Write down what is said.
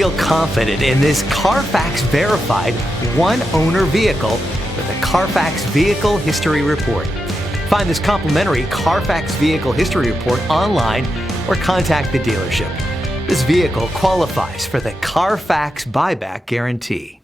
Feel confident in this Carfax verified one-owner vehicle with a Carfax Vehicle History Report. Find this complimentary Carfax Vehicle History Report online or contact the dealership. This vehicle qualifies for the Carfax Buyback Guarantee.